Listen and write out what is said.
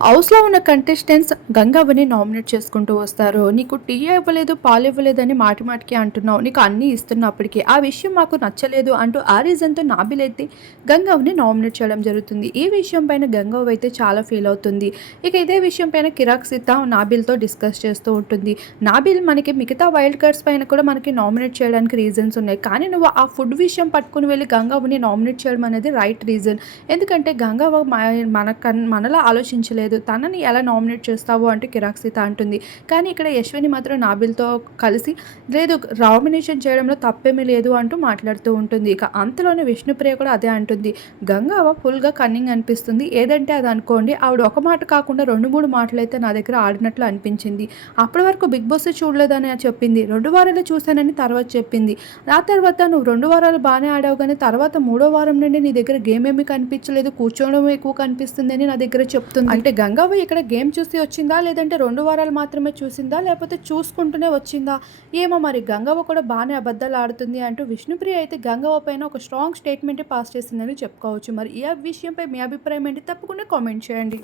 హౌస్లో ఉన్న contestants గంగవ్వని nominate చేసుకుంటూ వస్తారు. నీకు టీ ఇవ్వలేదు పాలు ఇవ్వలేదని మాటి మాటికి అంటున్నావు. నీకు అన్నీ ఇస్తున్నప్పటికీ ఆ విషయం మాకు నచ్చలేదు అంటూ ఆ రీజన్తో నాబిలెత్తి గంగవ్వని నామినేట్ చేయడం జరుగుతుంది. ఈ విషయం పైన గంగవ్వ అయితే చాలా ఫీల్ అవుతుంది. ఇక ఇదే విషయం పైన కిరాక్ సీత నాబిల్తో డిస్కస్ చేస్తూ ఉంటుంది. నాబిల్ మనకి మిగతా వైల్డ్ కార్డ్స్ పైన కూడా మనకి నామినేట్ చేయడానికి రీజన్స్ ఉన్నాయి. కానీ నువ్వు ఆ ఫుడ్ విషయం పట్టుకుని వెళ్ళి గంగవ్వని నామినేట్ చేయడం అనేది రైట్ రీజన్. ఎందుకంటే గంగవ్వ మన మనలా ఆలోచించలేదు. తనని ఎలా నామినేట్ చేస్తావు అంటే కిరాక్ సీత అంటుంది. కానీ ఇక్కడ యశ్విని మాత్రం నాబిల్తో కలిసి లేదు నామినేషన్ చేయడంలో తప్పేమీ లేదు అంటూ మాట్లాడుతూ ఉంటుంది. ఇక అంతలోనే విష్ణుప్రియ కూడా అదే అంటుంది. గంగావ ఫుల్గా కన్నింగ్ అనిపిస్తుంది. ఏదంటే అది అనుకోండి. ఆవిడ ఒక మాట కాకుండా రెండు మూడు మాటలు అయితే నా దగ్గర ఆడినట్లు అనిపించింది. అప్పటి వరకు బిగ్ బాస్ చూడలేదని చెప్పింది. రెండు వారాలు చూశానని తర్వాత చెప్పింది. ఆ తర్వాత నువ్వు రెండు వారాలు బాగానే ఆడావు కానీ తర్వాత మూడో వారం నుండి నీ దగ్గర గేమ్ ఏమీ కనిపించలేదు. కూర్చోవడం ఎక్కువ కనిపిస్తుంది అని నా దగ్గర చెప్తుంది. అంటే గంగవ్వ ఇక్కడ గేమ్ చూసి వచ్చిందా? లేదంటే రెండు వారాలు మాత్రమే చూసిందా? లేకపోతే చూసుకుంటూనే వచ్చిందా? ఏమో మరి గంగవ్వ కూడా బాగానే అబద్ధాలు ఆడుతుంది అంటూ విష్ణుప్రియ అయితే గంగవ్వ పైన ఒక స్ట్రాంగ్ స్టేట్మెంట్ పాస్ చేసిందని చెప్పుకోవచ్చు. మరి ఈ విషయంపై మీ అభిప్రాయం ఏంటి? తప్పకుండా కామెంట్ చేయండి.